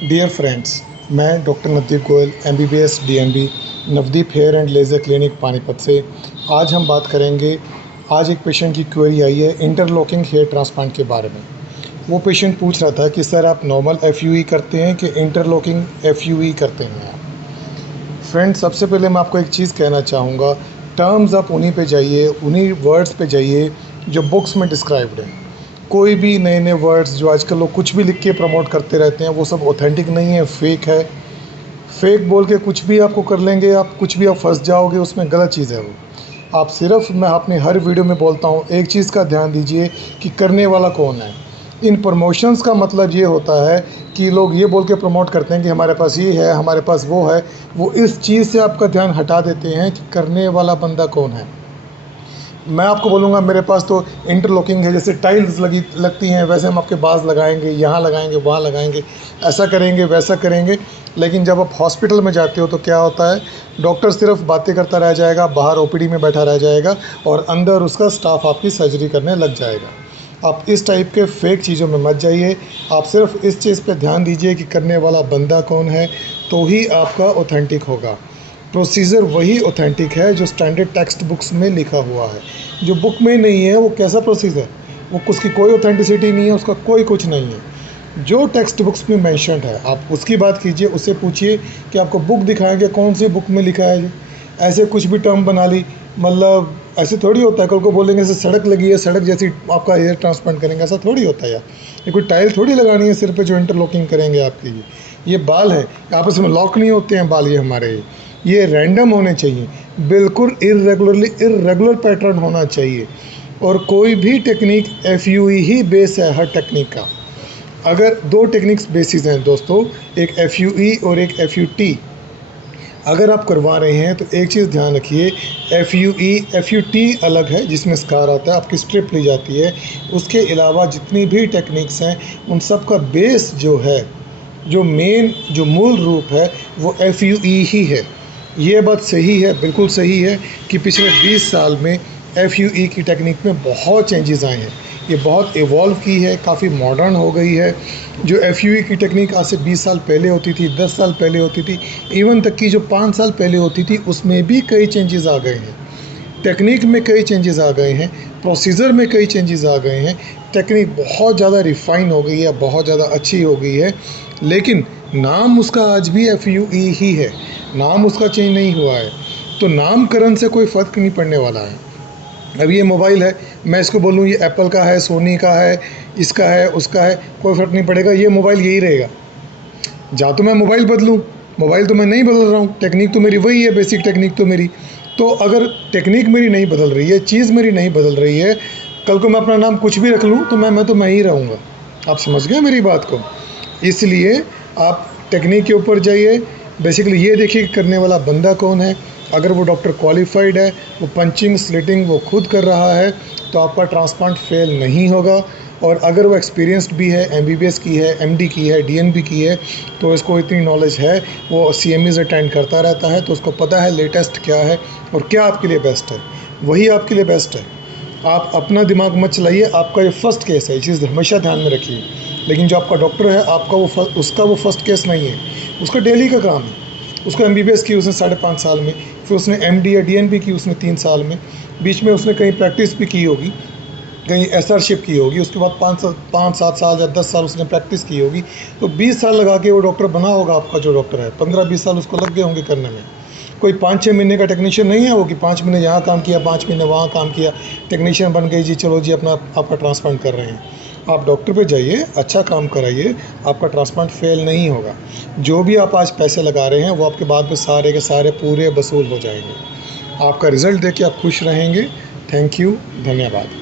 Dear friends, मैं doctor Navdeep Goyal MBBS DNB Navdeep hair and laser clinic Panipat से। आज हम बात करेंगे। आज एक पेशेंट की क्वेरी आई है इंटरलॉकिंग हेयर ट्रांसप्लांट के बारे में। वो पेशेंट पूछ रहा था कि सर आप नॉर्मल FUE करते हैं कि इंटरलॉकिंग FUE करते हैं आप। फ्रेंड्स, सबसे पहले मैं आपको एक चीज़ कहना चाहूँगा, टर्म्स आप उन्हीं पे जाइए, उन्हीं वर्ड्स पे जाइए जो बुक्स में डिस्क्राइब्ड हैं। कोई भी नए नए वर्ड्स जो आजकल लोग कुछ भी लिख के प्रमोट करते रहते हैं वो सब ऑथेंटिक नहीं है, फेक है। फेक बोल के कुछ भी आपको कर लेंगे, आप कुछ भी आप फंस जाओगे, उसमें गलत चीज़ है वो। आप सिर्फ, मैं अपने हर वीडियो में बोलता हूँ, एक चीज़ का ध्यान दीजिए कि करने वाला कौन है। इन प्रमोशंस का मतलब ये होता है कि लोग ये बोल के प्रमोट करते हैं कि हमारे पास ये है, हमारे पास वो है। वो इस चीज़ से आपका ध्यान हटा देते हैं कि करने वाला बंदा कौन है। मैं आपको बोलूँगा मेरे पास तो इंटरलॉकिंग है, जैसे टाइल्स लगती हैं वैसे हम आपके बाज़ लगाएंगे, यहाँ लगाएंगे, वहाँ लगाएंगे, ऐसा करेंगे, वैसा करेंगे। लेकिन जब आप हॉस्पिटल में जाते हो तो क्या होता है, डॉक्टर सिर्फ बातें करता रह जाएगा, बाहर OPD में बैठा रह जाएगा और अंदर उसका स्टाफ आपकी सर्जरी करने लग जाएगा। आप इस टाइप के फेक चीज़ों में मत जाइए। आप सिर्फ इस चीज़ पे ध्यान दीजिए कि करने वाला बंदा कौन है, तो ही आपका ऑथेंटिक होगा। प्रोसीजर वही ऑथेंटिक है जो स्टैंडर्ड टेक्स्ट बुक्स में लिखा हुआ है। जो बुक में नहीं है वो कैसा प्रोसीजर, वो उसकी कोई ऑथेंटिसिटी नहीं है, उसका कोई कुछ नहीं है। जो टेक्स्ट बुक्स में मेंशन्ड है आप उसकी बात कीजिए, उससे पूछिए कि आपको बुक दिखाएंगे कौन सी बुक में लिखा है। ऐसे कुछ भी टर्म बना ली, मतलब ऐसे थोड़ी होता है। कल को बोलेंगे जैसे सड़क लगी है, सड़क जैसी आपका हेयर ट्रांसप्लांट करेंगे, ऐसा थोड़ी होता है यार। ये कोई टाइल थोड़ी लगानी है सिर पे जो इंटरलॉकिंग करेंगे आपकी। ये बाल है, आपस में लॉक नहीं होते हैं बाल, ये हमारे ये रैंडम होने चाहिए, बिल्कुल इरेगुलर पैटर्न होना चाहिए। और कोई भी टेक्निक FUE ही बेस है हर टेक्निक का। अगर दो टेक्निक्स बेसिस हैं दोस्तों, एक FUE और एक FUT। अगर आप करवा रहे हैं तो एक चीज़ ध्यान रखिए, FUT अलग है जिसमें स्कार आता है, आपकी स्ट्रिप ली जाती है। उसके अलावा जितनी भी टेक्निक्स हैं उन सब का बेस जो है, जो मेन जो मूल रूप है, वो FUE ही है। ये बात सही है, बिल्कुल सही है कि पिछले 20 साल में FUE की टेक्निक में बहुत चेंजेस आए हैं। ये बहुत इवॉल्व की है, काफ़ी मॉडर्न हो गई है। जो FUE की टेक्निक आज से 20 साल पहले होती थी, 10 साल पहले होती थी, इवन तक की जो 5 साल पहले होती थी, उसमें भी कई चेंजेस आ गए हैं। टेक्निक में कई चेंजेस आ गए हैं, प्रोसीजर में कई चेंजेस आ गए हैं। टेक्निक बहुत ज़्यादा रिफ़ाइन हो गई है, बहुत ज़्यादा अच्छी हो गई है। लेकिन नाम उसका आज भी FUE ही है, नाम उसका चेंज नहीं हुआ है। तो नामकरण से कोई फ़र्क नहीं पड़ने वाला है। अब ये मोबाइल है, मैं इसको बोलूँ ये एप्पल का है, सोनी का है, इसका है, उसका है, कोई फ़र्क नहीं पड़ेगा, ये मोबाइल यही रहेगा। जा तो मैं मोबाइल बदलूँ, मोबाइल तो मैं नहीं बदल रहा हूँ, टेक्निक तो मेरी वही है, बेसिक टेक्निक तो मेरी। तो अगर टेक्निक मेरी नहीं बदल रही है, चीज़ मेरी नहीं बदल रही है, कल को मैं अपना नाम कुछ भी रख लूँ तो मैं ही रहूँगा। आप समझ गए मेरी बात को। इसलिए आप टेक्निक के ऊपर जाइए, बेसिकली ये देखिए कि करने वाला बंदा कौन है। अगर वो डॉक्टर क्वालिफाइड है, वो पंचिंग स्लिटिंग वो खुद कर रहा है, तो आपका ट्रांसप्लांट फेल नहीं होगा। और अगर वो एक्सपीरियंस्ड भी है, MBBS की है, MD की है, DNB की है, तो इसको इतनी नॉलेज है, वो CMEs अटेंड करता रहता है, तो उसको पता है लेटेस्ट क्या है और क्या आपके लिए बेस्ट है, वही आपके लिए बेस्ट है। आप अपना दिमाग मत चलाइए। आपका ये फर्स्ट केस है, ये चीज़ हमेशा ध्यान में रखिए। लेकिन जो आपका डॉक्टर है, आपका उसका वो फर्स्ट केस नहीं है, उसका डेली का काम है। उसको MBBS की उसने 5.5 साल में, फिर उसने MD या DNB की उसने 3 साल में, बीच में उसने कहीं प्रैक्टिस भी की होगी, कहीं SRशिप की होगी, उसके बाद 5-7 साल या 10 साल उसने प्रैक्टिस की होगी। तो 20 साल लगा के वो डॉक्टर बना होगा आपका जो डॉक्टर है। 15-20 साल उसको लग गए होंगे करने में। कोई 5-6 महीने का टेक्नीशियन नहीं है वो कि 5 महीने यहाँ काम किया, 5 महीने वहाँ काम किया, टेक्नीशियन बन गए जी, चलो जी अपना आपका ट्रांसप्लांट कर रहे हैं। आप डॉक्टर पे जाइए, अच्छा काम कराइए, आपका ट्रांसप्लांट फेल नहीं होगा। जो भी आप आज पैसे लगा रहे हैं वो आपके बाद में सारे के सारे पूरे वसूल हो जाएंगे। आपका रिज़ल्ट देख के आप खुश रहेंगे। थैंक यू, धन्यवाद।